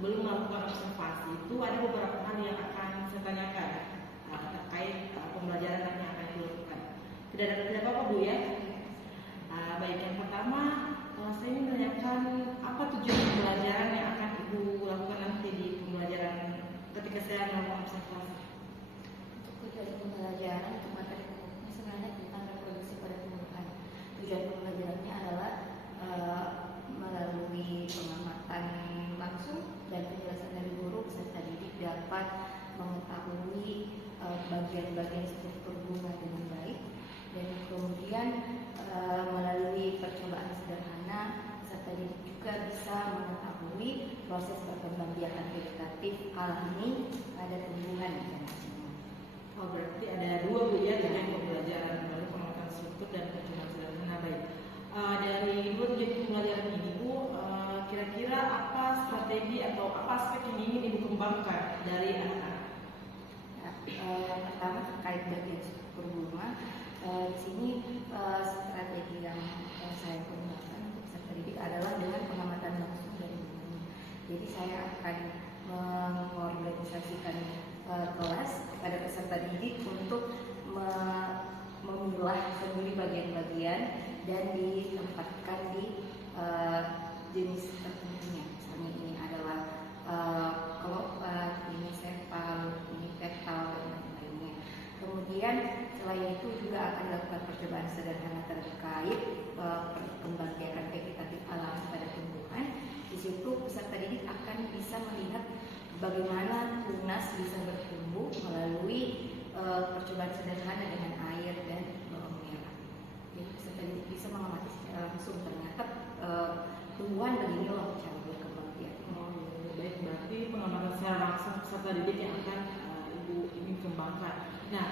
sebelum melakukan observasi itu ada beberapa hal yang akan saya tanyakan terkait pembelajaran yang akan dilakukan. Tidak ada apa-apa Bu ya. Baik, yang pertama saya ingin menanyakan apa tujuan pembelajaran yang akan Ibu lakukan nanti di pembelajaran ketika saya melakukan observasi. Untuk tujuan pembelajaran untuk materi pokoknya sebenarnya tentang reproduksi pada tumbuhan. Tujuan pembelajarannya adalah melalui pengamatan langsung dan penjelasan dari guru peserta didik dapat mengetahui bagian-bagian struktur bunga dengan baik, dan kemudian melalui percobaan sederhana peserta didik juga bisa mengetahui proses perkembangbiakan vegetatif alami pada tumbuhan. Oh, berarti ada dua Bu ya, tujuan pembelajaran melalui pengamatan struktur dan percobaan sederhana. Baik. Dari dua tujuan pembelajaran ini Bu, kira-kira apa strategi atau apa aspek yang ingin Ibu kembangkan dari anak-anak? Yang pertama terkait bagian struktur bunga, di sini strategi yang saya kembangkan untuk peserta didik adalah dengan pengamatan langsung dari bunganya. Jadi saya akan mengorganisasikan kelas pada peserta didik untuk memilah sendiri bagian-bagian dan ditempatkan di jenis tertentunya. Misalnya ini adalah kelopak, ini sepal, ini petal, dan lain-lainnya. Kemudian selain itu juga akan dilakukan percobaan sederhana terkait perkembangbiakan vegetatif alami pada tumbuhan. Di situ peserta didik akan bisa melihat bagaimana tunas bisa bertumbuh melalui percobaan sederhana dengan air dan bawang merah. Jadi peserta didik bisa mengamati secara langsung ternyata tumbuhan begini loh cara berkembang biak. Baik, berarti pengamatan secara langsung peserta didik yang akan Ibu ingin kembangkan. Nah,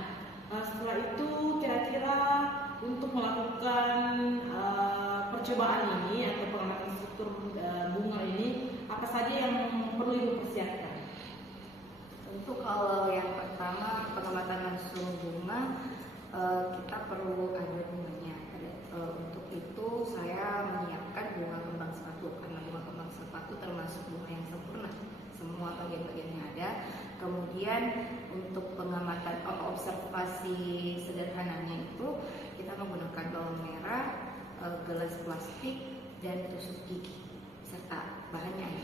setelah itu kira-kira untuk melakukan percobaan ini atau pengamatan struktur bunga ini apa saja yang perlu Ibu persiapkan? Untuk kalau yang pertama pengamatan langsung bunga, kita perlu ada bunganya. Untuk itu saya menyiapkan bunga kembang sepatu karena bunga kembang sepatu termasuk bunga yang sempurna, semua bagian-bagiannya ada. Kemudian untuk pengamatan observasi sederhananya itu kita menggunakan bawang merah, gelas plastik, dan tusuk gigi serta bahannya.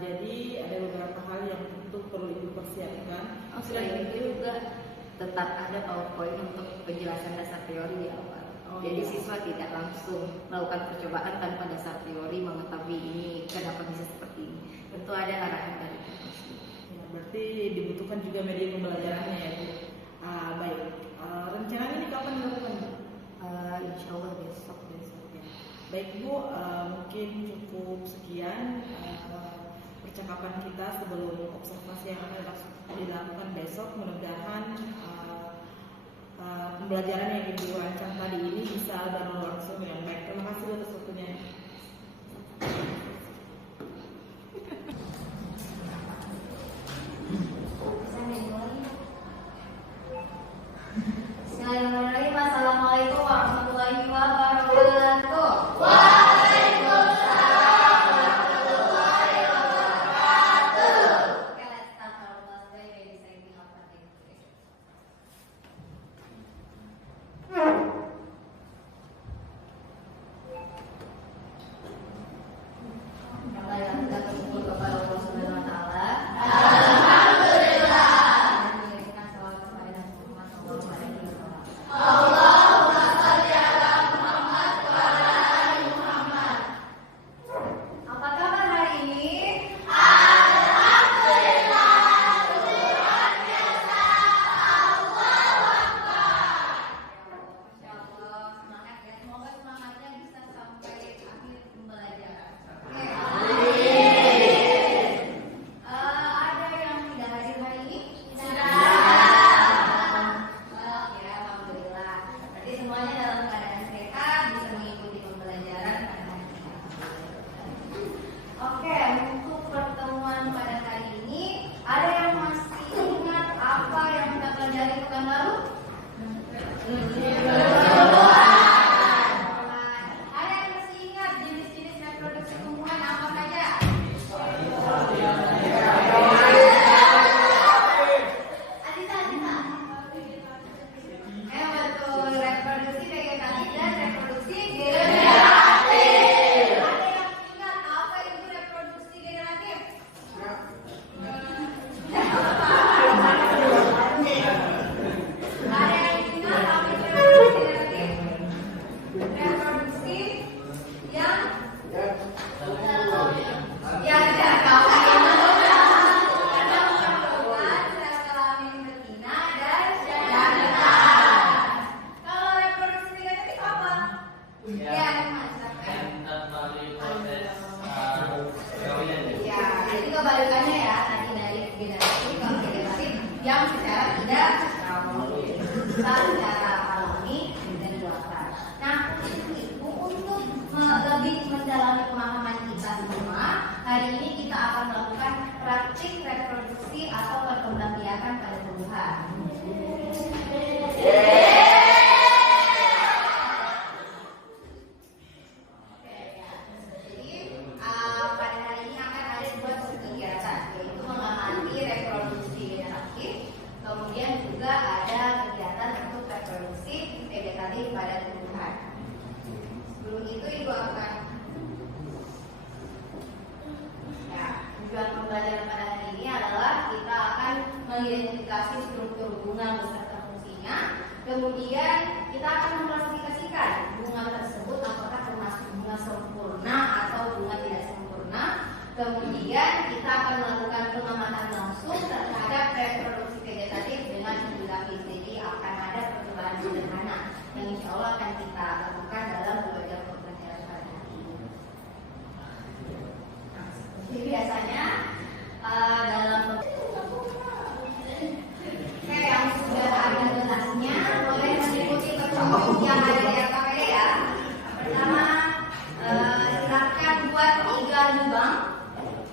Jadi ada beberapa hal yang tentu perlu Ibu persiapkan. Selain itu juga tetap ada PowerPoint untuk penjelasan dasar teori di awal. Jadi siswa tidak langsung melakukan percobaan tanpa dasar teori mengetahui ini kenapa bisa seperti ini. Tentu ada arahan dari kampus. Ya, berarti dibutuhkan juga media pembelajarannya ya Bu. Baik, rencananya ini kapan dilakukan Bu? Insya Allah besok ya. Baik Bu, mungkin cukup sekian percakapan kita sebelum observasi yang akan dilakukan besok. Mudah-mudahan pembelajaran yang Ibu rancang tadi ini bisa berlangsung dengan baik. Terima kasih atas waktunya. Bismillahirrahmanirrahim. Assalamualaikum warahmatullahi wabarakatuh. Ada yang masih ingat jenis-jenis reproduksi tumbuhan apa saja? kebalikannya ya, nanti dari regeneratif ke vegetatif yang secara tidak secara alami dan dilakukan. Nah, untuk lebih mendalami pemahaman kita semua, hari ini kita akan melakukan praktik reproduksi atau perkembangbiakan pada tumbuhan. Pada tumbuhan. Sebelum itu Ibu akan tujuan pembelajaran pada hari ini adalah kita akan mengidentifikasi struktur bunga beserta fungsinya. Kemudian kita akan mengklasifikasikan bunga tersebut apakah termasuk bunga sempurna atau bunga tidak sempurna. Kemudian kita akan melakukan pengamatan langsung terhadap reproduksi vegetatif dengan indikatif. Jadi akan ada percobaan sederhana yang insya Allah akan kita lakukan dalam belajar pembelajaran pada hari ini. Jadi biasanya dalam yang sudah ada gelasnya boleh mengikuti pertemuan yang ada di RKPD ya. Pertama, silakan buat 3 lubang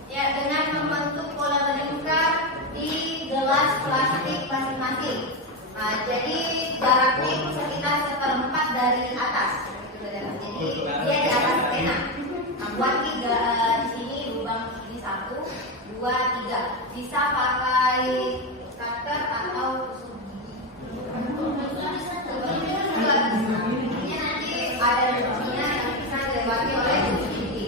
ya dengan membentuk pola melingkar di gelas plastik masing-masing. Jadi jaraknya sekitar 1/4 dari atas. Jadi dia di atas pena. Nah, buat 3 di sini lubang ini 1, 2, 3. Bisa pakai cutter atau tusuk gigi. Ini nanti ada fungsinya yang bisa dilewati oleh tusuk gigi.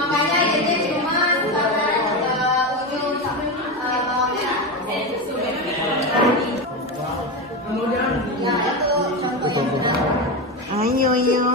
Makanya jadi cuma ujung ya itu contohnya. Ayo.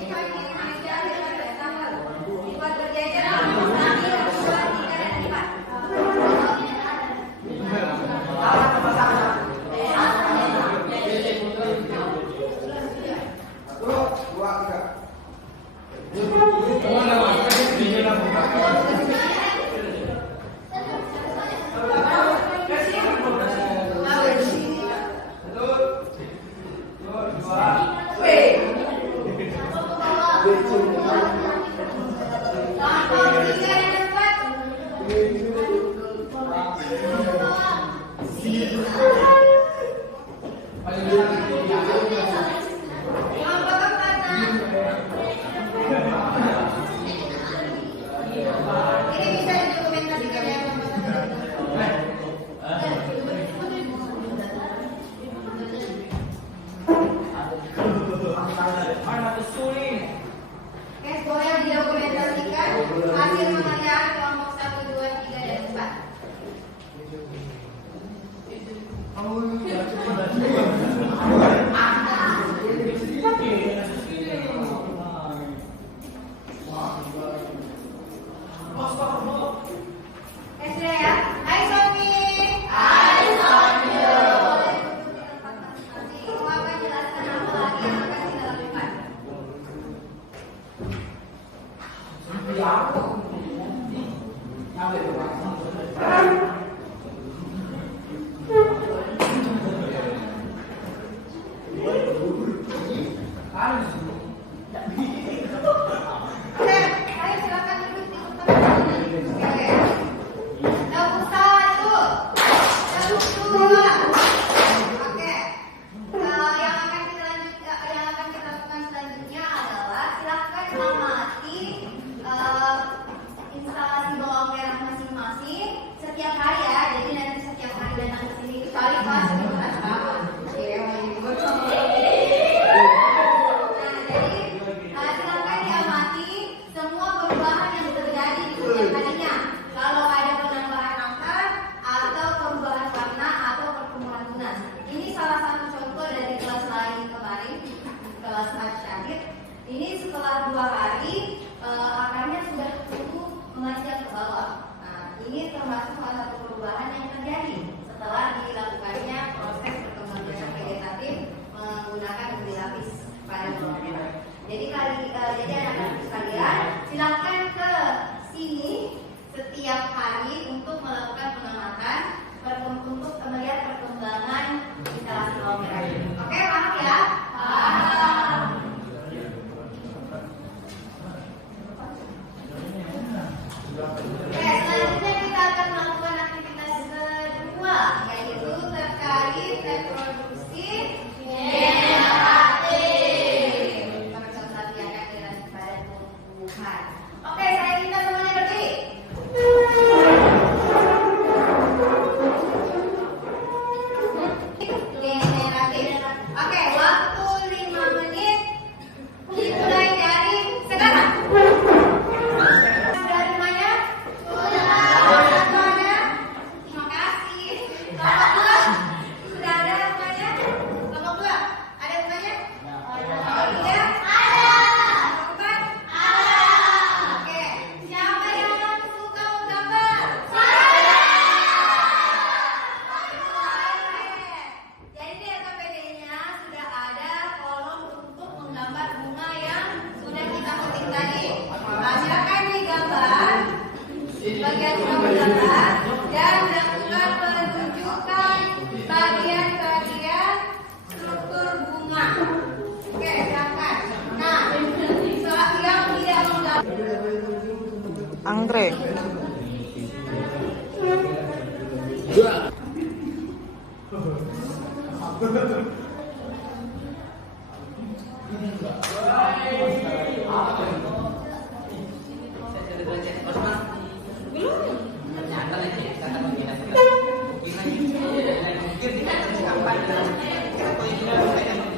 Boleh didokumentasikan hasil pengerjaan kelompok 1, 2, 3, dan 4. SD ya. Hai Sofi. Hai Sofi. Nanti Ibu akan jelaskan apa lagi yang akan kita lakukan. Ayo silakan duduk di tempat ini. Oke. Dapur 1, dapur 2. Oke. Yang akan kita lakukan selanjutnya adalah silakan amati instalasi bawang merah masing-masing setiap hari ya. Jadi nanti setiap hari datang ke sini kecuali pas itu kan sama. Oke, mau ikut. Nah, jadi Ini setelah 2 hari akarnya sudah tumbuh memanjang ke bawah. Nah, ini termasuk salah satu perubahan yang terjadi setelah dilakukannya proses perkembangan vegetatif menggunakan ubi lapis pada bawahnya. Jadi anak-anak sekalian silakan ke sini setiap hari untuk melakukan pengamatan untuk melihat perkembangan instalasi bawang merah. Oke, paham ya? Paham. Oke, selanjutnya kita akan melakukan aktivitas kedua, yaitu terkait reproduksi generatif. Percontohan biakan dengan pada tumbuhan. Oke, saya minta semuanya berdiri. Generatif. Oke, waktu 5 menit dimulai dari sekarang. Sudah semuanya? Sudah semuanya? Terima kasih. Kelompok 2? Sudah ada semuanya? Kelompok 2? Ada semuanya? Iya? Ada. Kelompok 4? Ada. Oke. Siapa yang suka menggambar? Saya. Jadi di LKPD-nya sudah ada kolom untuk menggambar bunga yang sudah kita ketik tadi. Bacakan nih gambar, bagian sudah bergambar, dan lakukan penunjukan bagian-bagian struktur bunga. Oke, silakan. Nah, soal yang tidak menggambar. Anggrek.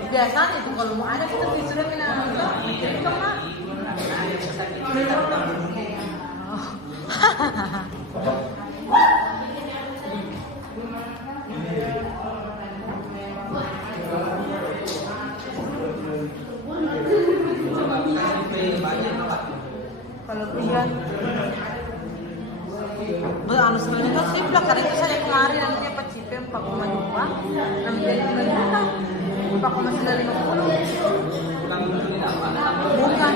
Biasanya itu kalau mau ada kita sudah kena kalau hujan anu sebenarnya kan sih bilang karena itu saya kemarin nanti apa cipe 4,2 ambil 5 juta 4,950 bukan.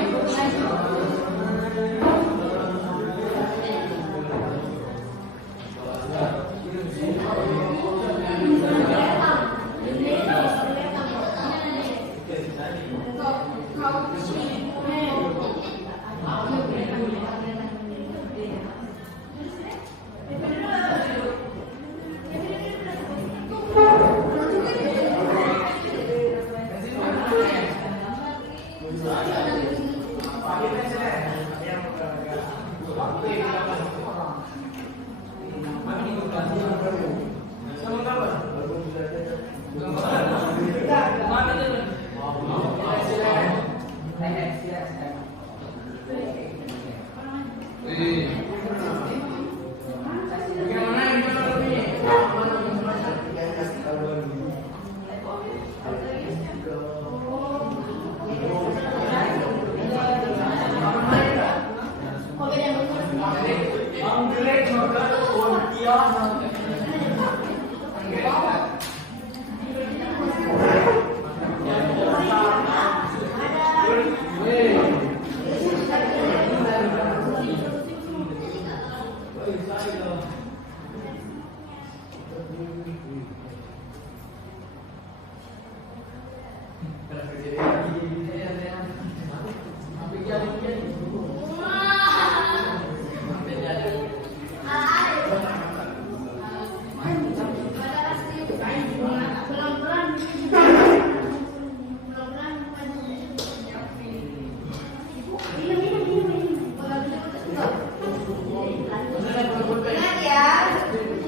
Ingat ya,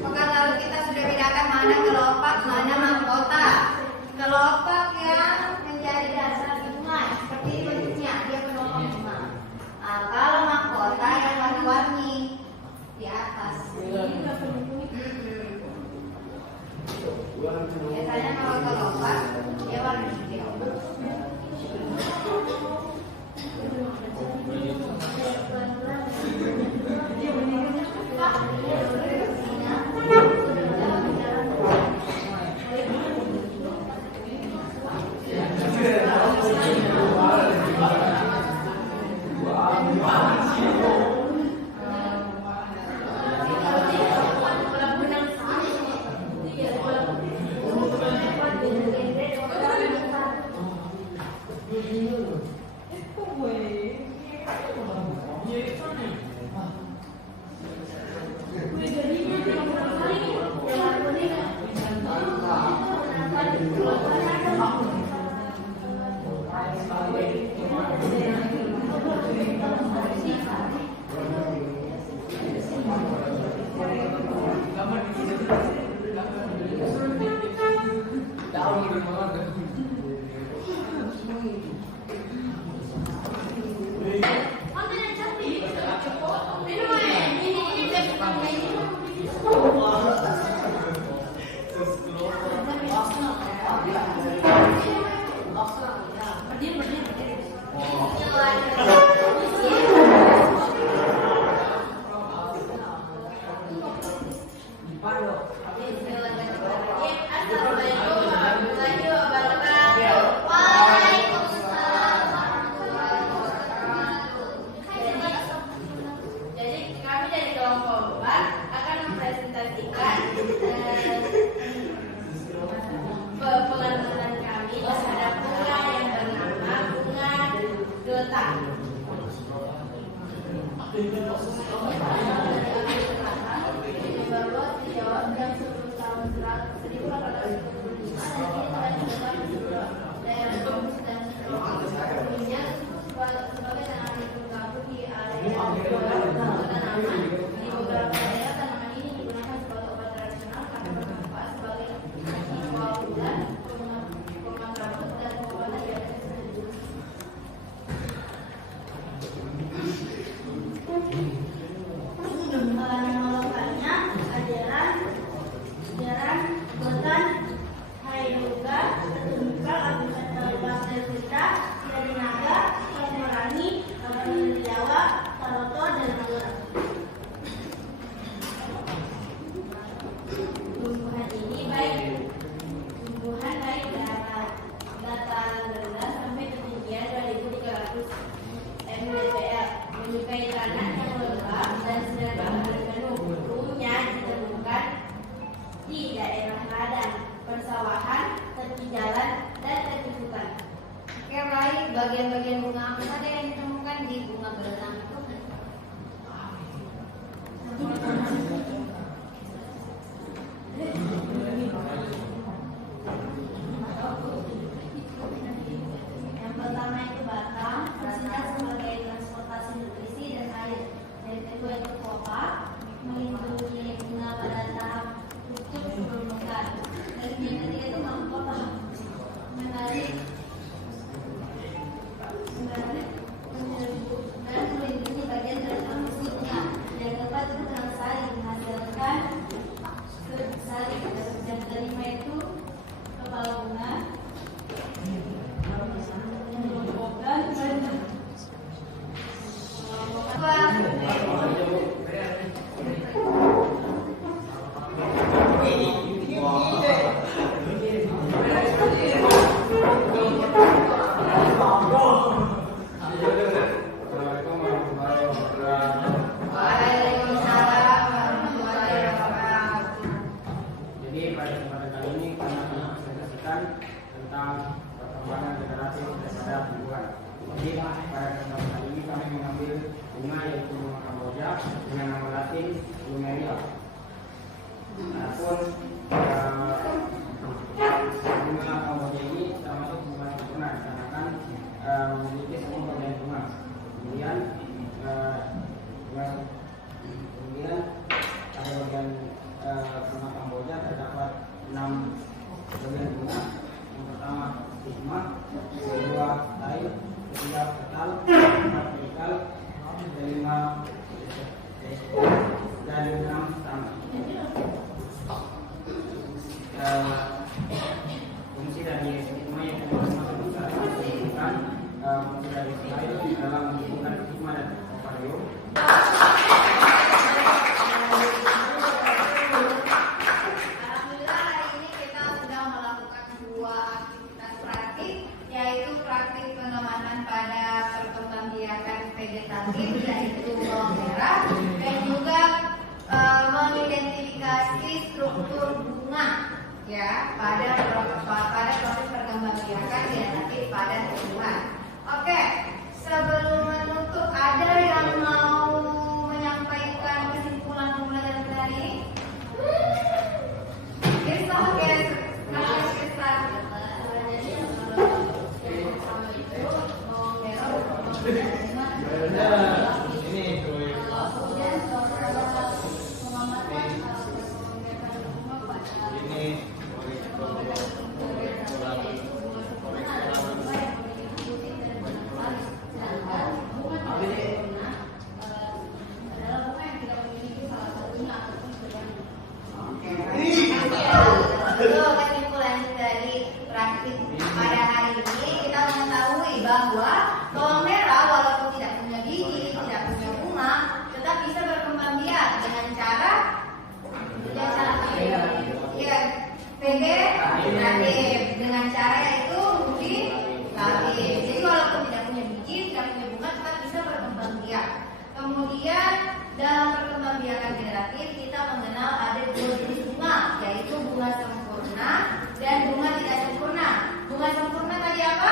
pekan lalu kita sudah bedakan mana kelopak, mana mahkota. Kelopak yang menjadi dasar Bagian-bagian bunga apa saja yang ditemukan di bunga berenang itu? Yang pertama itu batang, berfungsi sebagai transportasi nutrisi dan air. Yang kedua itu kopa, melindungi bunga pada tahap tutup sebelum mekar. Dan yang ketiga itu mahkota, menarik dan melindungi bagian dalam musiknya. Yang keempat itu berangsari menghasilkan sari. Yang kelima itu kepala bunga yang merupakan tentang perkembangan generasi daripada tumbuhan. Jadi pada kesempatan ini kami mengambil bunga yaitu bunga Kamboja dengan nama Latin Plumeria. Adapun bunga Kamboja ini termasuk bunga sempurna dikarenakan memiliki semua bagian bunga. Kemudian ada bagian bunga Kamboja terdapat 6 bagian bunga. Yang pertama stigma, kedua tail, ketiga petal, keempat pedikal, kelima dan enam stamen. Fungsi dari stigma yang termasuk bisa disebutkan fungsi dari tail dalam menghubungkan stigma dan ovarium. Vegetatif yaitu bawang merah dan juga mengidentifikasi struktur bunga ya pada proses perkembangbiakan vegetatif pada tumbuhan. Oke, sebelum menutup ada yang mau menyampaikan kesimpulan pembelajaran hari ini? Kita kesimpulan dari praktik pada hari ini kita mengetahui bahwa bawang merah walaupun tidak punya biji, tidak punya bunga, tetap bisa berkembang biak dengan cara vegetatif dengan cara yaitu multilatif. Jadi walaupun tidak punya biji, tidak punya bunga, tetap bisa berkembang biak. Kemudian dalam perkembangbiakan generatif kita mengenal ada 2 jenis bunga, yaitu bunga sempurna dan bunga tidak sempurna. Bunga sempurna tadi apa?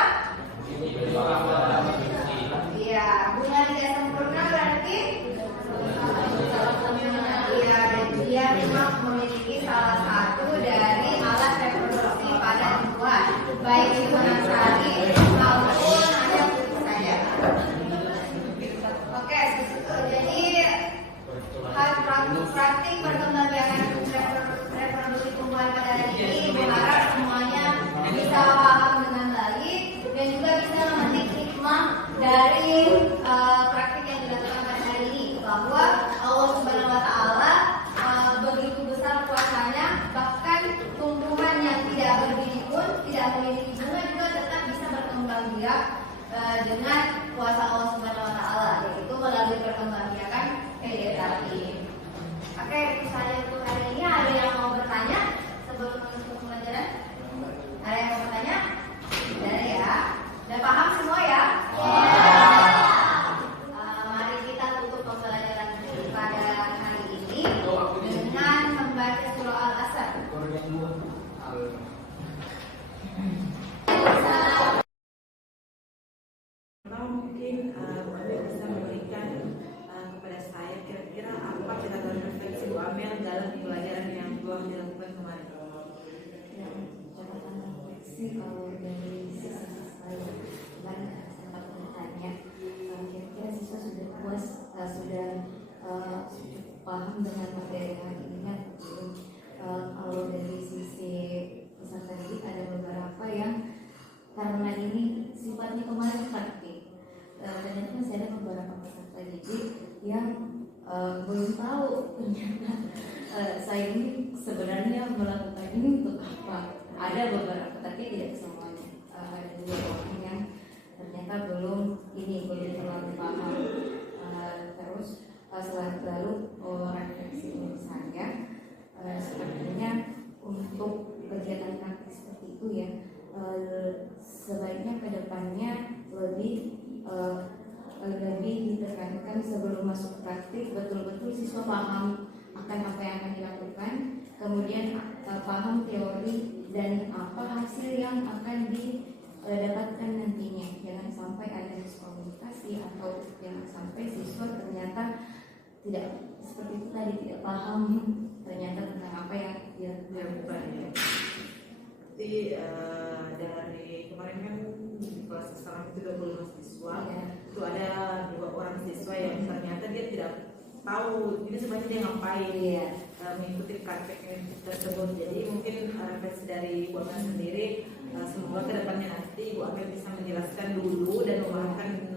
Iya, bunga tidak sempurna berarti baik itu senang sekali maupun hanya putus saja. Oke, jadi praktik perkembangbiakan reproduksi tumbuhan pada hari ini Ibu harap semuanya bisa paham dengan baik dan juga bisa memetik hikmah dari praktik yang dilakukan pada hari ini, bahwa Allah Subhanahu wa Ta'ala begitu besar kuasanya, bahkan tumbuhan yang tidak berbiji pun, tidak memiliki bunga juga tetap bisa berkembang biak dengan kuasa Allah Subhanahu wa Ta'ala, yaitu melalui perkembangbiakan vegetasi. Oke, itu saja untuk hari ini. Ada yang mau bertanya sebelum menutup pembelajaran? Ada yang mau bertanya? Ada ya? Udah paham semua ya? Mari kita tutup pembelajaran pada hari ini dengan membaca surah Al-Asr. Mungkin Bu Amel bisa memberikan kepada saya kira-kira apa catatan refleksi Bu Amel dalam pembelajaran yang telah dilakukan kemarin. Catatan refleksi kalau dari siswa saya kan sempat bertanya kira-kira siswa sudah puas, sudah cukup paham dengan materi hari ini atau belum. Kalau dari sisi peserta didik ada beberapa yang karena ini sifatnya kemarin praktik, ternyata masih ada beberapa peserta didik yang belum tahu ternyata saya ini sebenarnya melakukan ini untuk apa. Ada beberapa tapi tidak semuanya. Ada juga orang yang ternyata belum terlalu paham. Terus selalu refleksi dari saya sepertinya untuk kegiatan praktik seperti itu ya, sebaiknya kedepannya lebih ditekankan sebelum masuk praktik betul-betul siswa paham akan apa yang akan dilakukan, kemudian paham teori dan apa hasil yang akan didapatkan nantinya. Jangan sampai ada miskomunikasi atau jangan sampai siswa ternyata tidak seperti itu tadi, tidak paham ternyata tentang apa yang dia lakukan. Jadi dari kemarin kan di kelas sekarang itu 25 siswa, itu ada 2 orang siswa yang ternyata dia tidak tahu ini sebenarnya dia ngapain mengikuti praktek tersebut. Jadi mungkin refleksi dari Bu Amel sendiri, semoga kedepannya nanti Bu Amel bisa menjelaskan dulu dan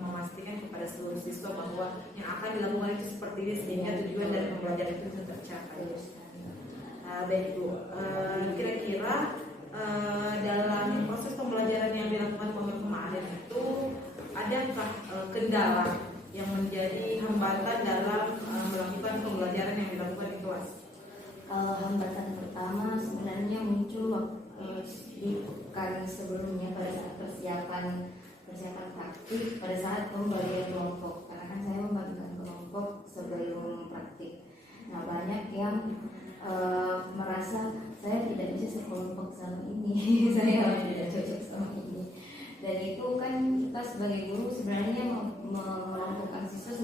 memastikan kepada seluruh siswa bahwa yang akan dilakukan itu seperti ini sehingga tujuan dari pembelajaran itu bisa tercapai. Baik Bu, kira-kira dalam proses pembelajaran yang dilakukan kemarin itu adakah kendala yang menjadi hambatan dalam melakukan pembelajaran yang dilakukan di kelas? Hambatan pertama sebenarnya muncul bukan sebelumnya pada saat persiapan praktik, pada saat pembagian kelompok, karena kan saya membagikan kelompok sebelum praktik. Nah, banyak yang merasa saya tidak bisa sekelompok sama ini, saya tidak cocok sama ini. Dan itu kan kita sebagai guru sebenarnya mengelompokkan siswa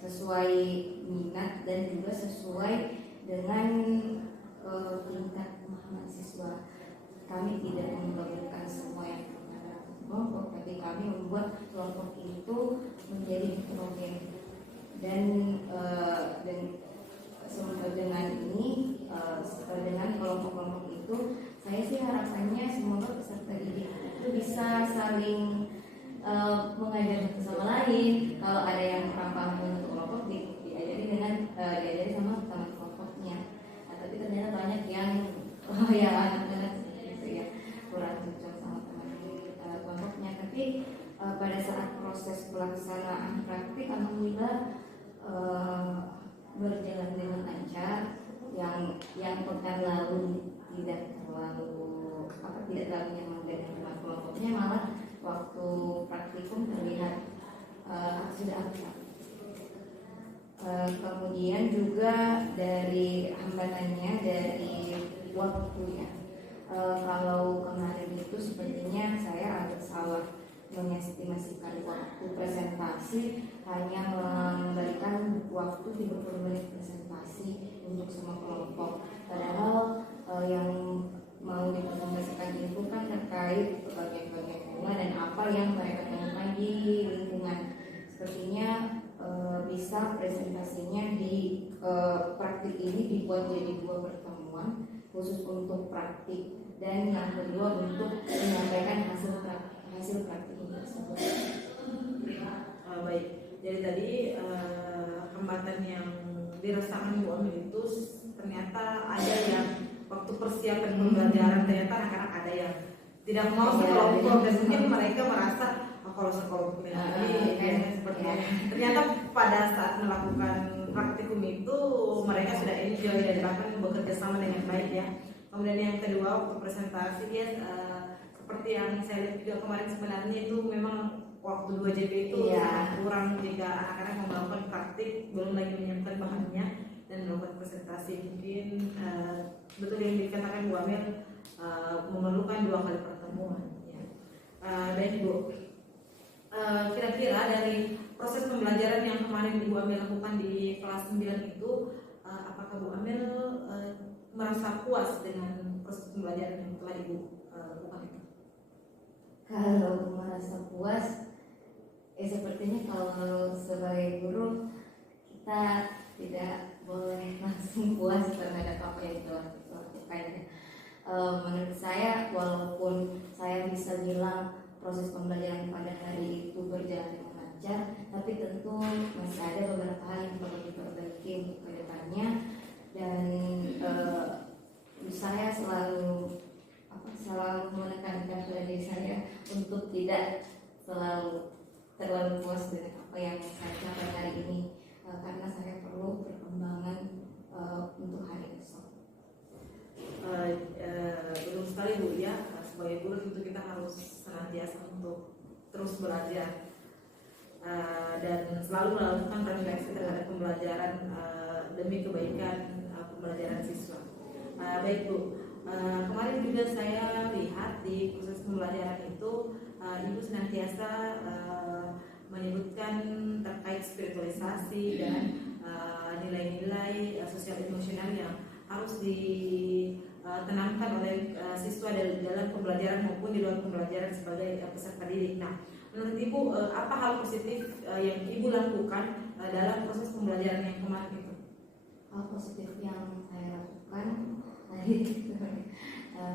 sesuai minat dan juga sesuai dengan tingkat pemahaman siswa. Kami tidak menggabungkan semua yang ada kelompok, tapi kami membuat kelompok itu menjadi heterogen. Dan dengan kelompok-kelompok itu saya sih harapannya semoga peserta didik itu bisa saling mengajar satu sama lain. Kalau ada yang kurang paham untuk kelompok diajari sama teman kelompoknya. Tapi ternyata banyak yang anak-anak gitu ya kurang cocok sama teman kelompoknya. Tapi pada saat proses pelaksanaan praktik alhamdulillah berjalan dengan lancar. Yang pekan lalu tidak terlalu nyaman dengan teman kelompoknya, malah waktu praktikum terlihat sudah akrab. Kemudian juga dari hambatannya dari waktu ya. Kalau kemarin itu sepertinya saya agak salah mengestimasikan waktu presentasi, hanya memberikan waktu 30 menit presentasi untuk semua kelompok. Padahal yang mau dipresentasikan itu kan terkait bagian-bagian bunga dan apa yang mereka temukan di lingkungan. Sepertinya bisa presentasinya di praktik ini dibuat jadi 2 pertemuan khusus untuk praktik, dan yang kedua untuk menyampaikan hasil praktik ini tersebut. Baik, jadi tadi hambatan yang dirasakan Bu Amel itu ternyata ada yang waktu persiapan pembelajaran ternyata anak-anak ada yang tidak mau sekelompok dan mungkin mereka merasa kalau sekelompok ini seperti itu. Ternyata pada saat melakukan praktikum itu mereka sudah enjoy dan bahkan bekerja sama dengan baik ya. Kemudian yang kedua waktu presentasi dia seperti yang saya lihat juga kemarin sebenarnya itu memang waktu 2 JP itu kurang jika anak-anak mau melakukan praktik, belum lagi menyiapkan bahannya dan melakukan presentasi. Mungkin betul yang dikatakan Bu Amel memerlukan 2 kali pertemuan ya. Baik Bu, kira-kira dari proses pembelajaran yang kemarin Ibu Amel lakukan di kelas 9 itu apakah Bu Amel merasa puas dengan proses pembelajaran yang telah Ibu lakukan itu? Kalau merasa puas, sepertinya kalau sebagai guru kita tidak boleh langsung puas terhadap apa yang kita lakukan. Menurut saya, walaupun saya bisa bilang proses pembelajaran pada hari itu berjalan dengan lancar, tapi tentu masih ada beberapa hal yang perlu diperbaiki untuk kedepannya. Dan saya selalu menekankan pada diri saya untuk tidak terlalu puas dengan apa yang saya capai hari ini, karena saya perlu perkembangan untuk hari esok. Betul sekali Bu ya, sebagai guru tentu kita harus senantiasa untuk terus belajar dan selalu melakukan refleksi terhadap pembelajaran demi kebaikan pembelajaran siswa. Baik Bu, kemarin juga saya lihat di proses pembelajaran itu Ibu senantiasa menyebutkan terkait spiritualisasi dan nilai-nilai sosial emosional yang harus ditenangkan oleh siswa dalam pembelajaran maupun di luar pembelajaran sebagai peserta didik. Nah, menurut Ibu apa hal positif yang Ibu lakukan dalam proses pembelajaran yang kemarin itu? Hal positif yang saya lakukan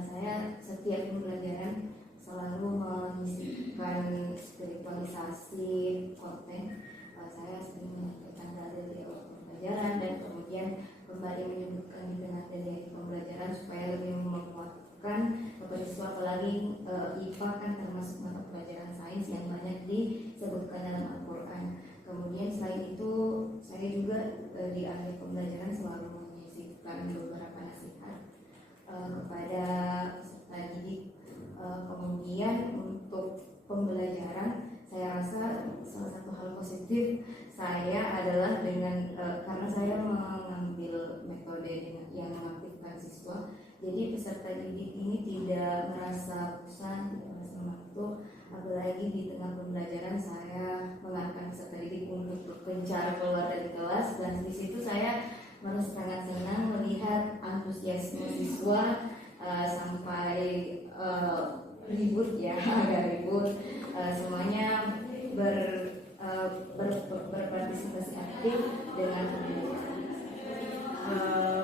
saya setiap pembelajaran selalu menyisipkan spiritualisasi konten. Saya sering menyampaikan dalil di awal pembelajaran dan kemudian kembali menyebutkan di tengah dari pembelajaran supaya lebih menguatkan kepada siswa, apalagi IPA kan termasuk mata pelajaran sains yang banyak disebutkan dalam Al-Quran. Kemudian selain itu saya juga di akhir pembelajaran selalu menyisipkan beberapa nasihat kepada peserta didik. Kemudian untuk pembelajaran saya rasa salah satu hal positif saya adalah dengan karena saya mengambil metode yang mengaktifkan siswa, jadi peserta didik ini tidak merasa bosan, tidak merasa mengantuk. Apalagi di tengah pembelajaran saya mengarahkan peserta didik untuk berpencar keluar dari kelas, dan di situ saya merasa sangat senang melihat antusiasme siswa sampai ribut ya, agak ribut. Semuanya berpartisipasi aktif dengan pembelajaran.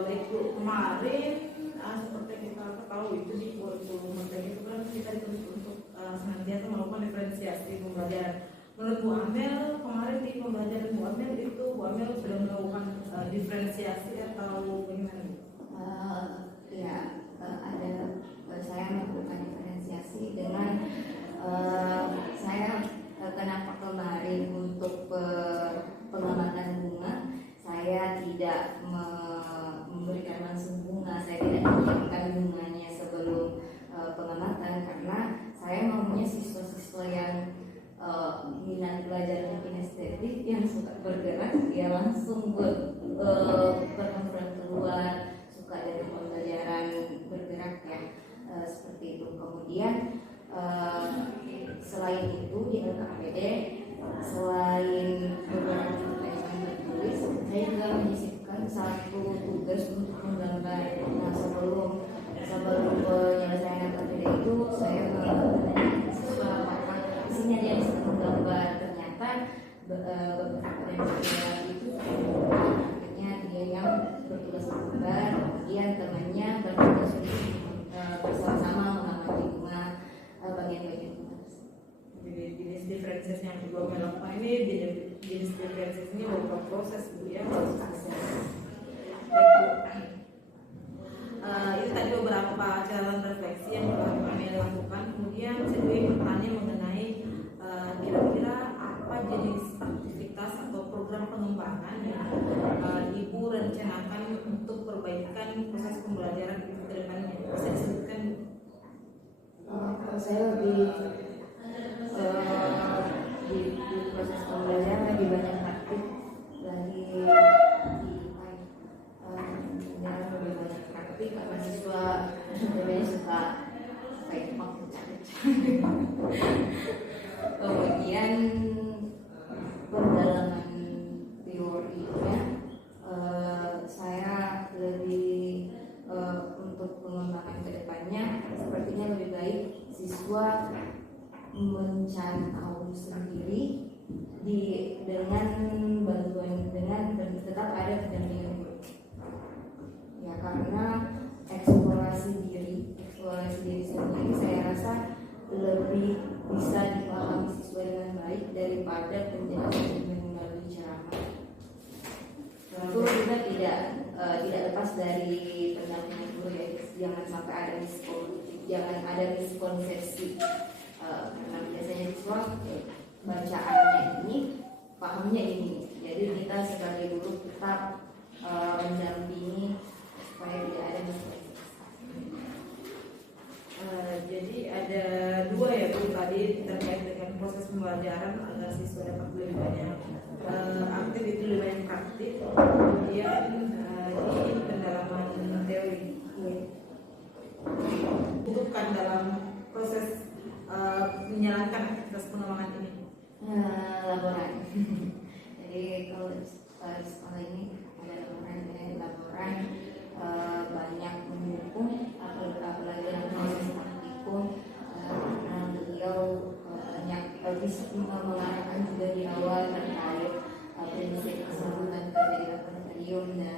Baik Bu, kemarin seperti kita tahu itu di kurikulum materi itu kan kita dituntut untuk senantiasa melakukan diferensiasi pembelajaran. Menurut Bu Amel, kemarin di pembelajaran Bu Amel itu Bu Amel sudah melakukan diferensiasi atau bagaimana? Ada saya melakukan diferensiasi dengan saya kenapa kemarin untuk pengamatan bunga saya tidak memberikan langsung bunga, saya tidak menyiapkan bunganya sebelum pengamatan, karena saya maunya siswa-siswa yang minat belajar kinestetik yang suka bergerak ya langsung berhamburan keluar, suka dengan pembelajaran bergerak ya, seperti itu. Kemudian selain itu di LKPD selain beberapa tulisan tertulis, saya juga menyisipkan satu tugas untuk menggambar. Nah, sebelum saya menanya siswa apakah di sini ada yang bisa menggambar, ternyata beberapa dari saya itu akhirnya dia yang bertugas menggambar, kemudian temannya bertugas untuk bersama-sama mengamati bunga bagian-bagian bunga. Jadi jenis differences yang Ibu melakukan ini, jenis differences ini berupa proses Bu ya, proses. Itu tadi beberapa catatan refleksi yang kami lakukan. Kemudian saya ingin bertanya mengenai kira-kira apa jenis aktivitas atau program pengembangan yang Ibu rencanakan untuk perbaikan proses pembelajaran Ibu ke depannya. Bisa disebutkan? Kalau saya lebih di proses pembelajaran lebih banyak praktik lagi lebih banyak praktik karena siswa sebenarnya suka kayak kemudian pendalaman teorinya saya lebih untuk pengembangan kedepannya sepertinya lebih baik siswa mencari tahu sendiri dengan bantuan tetap ada pendampingan guru. Ya karena eksplorasi diri sendiri saya rasa lebih bisa dipahami siswa dengan baik daripada penjelasan melalui ceramah. Tentu juga tidak lepas dari pendampingan guru ya, jangan sampai ada miskonsepsi. Karena biasanya siswa bacaannya ini, pahamnya ini. Jadi kita sebagai guru tetap mendampingi supaya tidak ada miskonsepsi. Jadi ada dua ya Bu tadi terkait dengan proses pembelajaran agar siswa dapat lebih banyak aktif itu lebih banyak praktik, kemudian di pendalaman teori. Bukan dalam proses menjalankan aktivitas pengembangan ini. Laporan. Jadi kalau sekolah ini ada laporan banyak mendukung apalagi dalam proses praktikum karena beliau banyak bisa mengarahkan juga di awal terkait prinsip keseluruhan dari laboratorium dan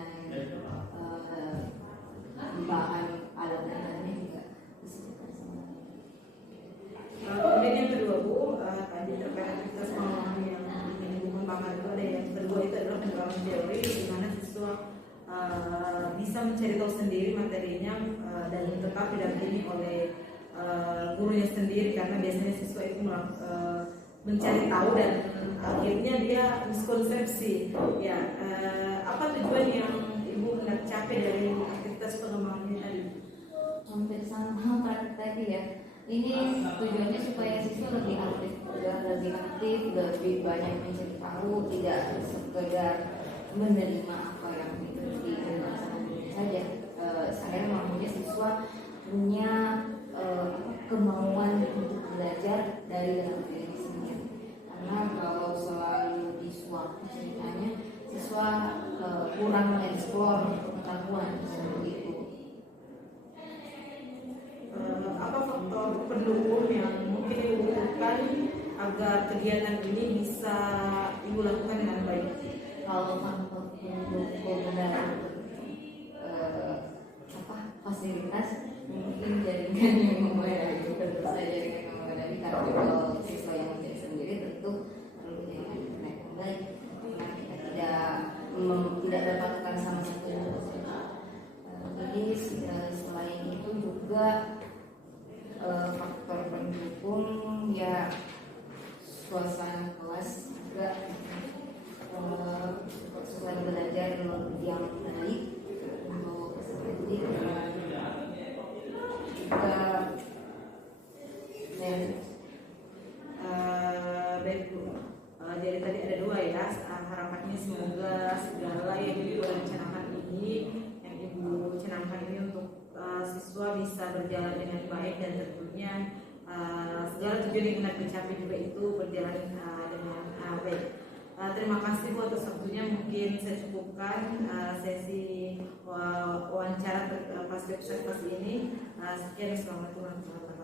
bahan alat-alatnya juga disebutkan semua. Kemudian yang kedua Bu, tadi terkait aktivitas pengembangan yang pengembangan itu ada yang kedua itu adalah pengembangan teori di mana siswa bisa mencari tahu sendiri materinya dan tetap didampingi oleh gurunya sendiri karena biasanya siswa itu mencari tahu dan akhirnya dia miskonsepsi. Ya, apa tujuan yang Ibu hendak capai dari aktivitas pengembangan ini tadi? Hampir sama praktik tadi ya. Ini tujuannya supaya siswa lebih aktif, lebih banyak mencari tahu, tidak sekedar menerima apa yang diberi saja. Saya maunya siswa punya kemauan untuk belajar dari dalam diri sendiri. Karena kalau selalu disuap ceritanya, siswa kurang mengeksplor pengetahuan seperti itu. Apa faktor pendukung yang mungkin Ibu butuhkan agar kegiatan ini bisa Ibu lakukan dengan baik? Kalau faktor pendukung dan fasilitas mungkin jaringan yang memadai tentu saja jaringan yang memadai karena kalau siswa yang menjadi sendiri tentu perlu jaringan internet yang baik karena kita tidak dapatkan sama sekali. Jadi selain itu juga faktor pendukung ya suasana kelas juga suasana belajar yang baik untuk seperti juga baik Bu. Jadi tadi ada dua ya, harapannya semoga segala yang Ibu rencanakan ini, yang Ibu canangkan ini untuk siswa bisa berjalan dengan baik dan tentunya segala tujuan yang hendak dicapai juga itu berjalan dengan baik. Terima kasih Bu atas waktunya. Mungkin saya cukupkan sesi wawancara pas observasi ini. Sekian, assalamualaikum warahmatullahi wabarakatuh.